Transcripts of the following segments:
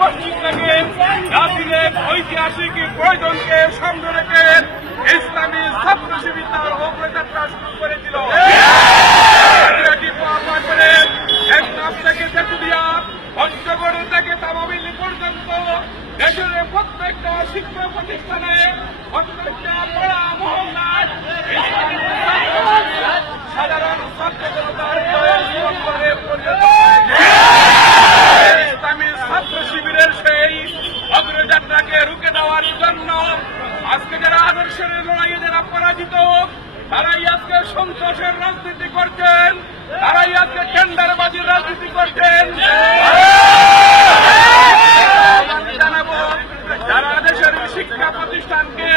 মসজিদটাকে জাতির ঐতিহাসিক প্রয়োজনকে সামনে রেখে ইসলামী ছাত্র শিবির তার অগ্রযাত্রা শুরু করেছিল। এক নাম থেকে তেঁতুলিয়া, পঞ্চগড় থেকে তামাবিল পর্যন্ত দেশের প্রত্যেকটা শিক্ষা প্রতিষ্ঠানে, প্রত্যেকটা পাড়া মহল্লায় সাধারণ ছাত্র জনতার ইসলামী ছাত্র শিবিরের সেই অগ্রযাত্রাকে রুখে দেওয়ার জন্য আজকে যারা আদর্শের লড়াইয়ে যারা পরাজিত, তারাই আজকে সন্তোষের রাজনীতি করছেন, তারাই আজকে টেন্ডারবাজির রাজনীতি করছেন। জানাবো যারা দেশের শিক্ষা প্রতিষ্ঠানকে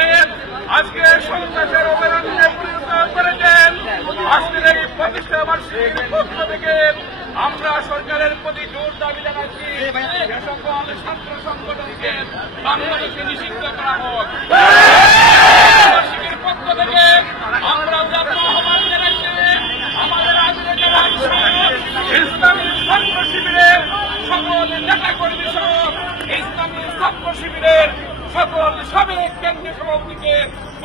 আজকে সন্ত্রাসের অভয়ারণ্যে পরিণত করেছেন, আজকের এই প্রতিষ্ঠা বার্ষিকীর পক্ষ থেকে আমরা সরকারের প্রতি জোর দাবি জানাচ্ছি, যে সকল ছাত্র সংগঠনকে বাংলাদেশে নিষিদ্ধ করা হোক। বার্ষিকীর পক্ষ থেকে আমরা আহ্বান জানাচ্ছি, আমাদের আজকে যারা ইসলামী ছাত্র শিবিরের সকল নেতা কর্মী সহ ইসলামী ছাত্র শিবিরের সকল সাবেক কেন্দ্রীয় সভাপতিকে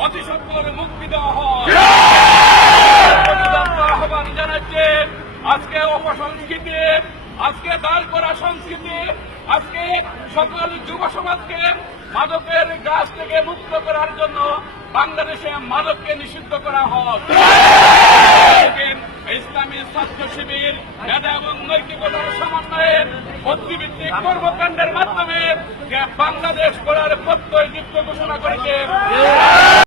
অতি সত্বর মুক্তি দেওয়া হয়। আহ্বান জানাচ্ছে আজকে অপসংস্কৃতি, আজকে দাঁড় করা সংস্কৃতি, আজকে সকল যুব সমাজকে মাদকের গাছ থেকে মুক্ত করার জন্য বাংলাদেশে মাদককে নিষিদ্ধ করা হোক। ইসলামী ছাত্র শিবির মেধা এবং নৈতিকতার সমন্বয়ে বুদ্ধিভিত্তিক কর্মকাণ্ডের মাধ্যমে বাংলাদেশ গড়ার প্রত্যয় দীপ্ত ঘোষণা করেছে।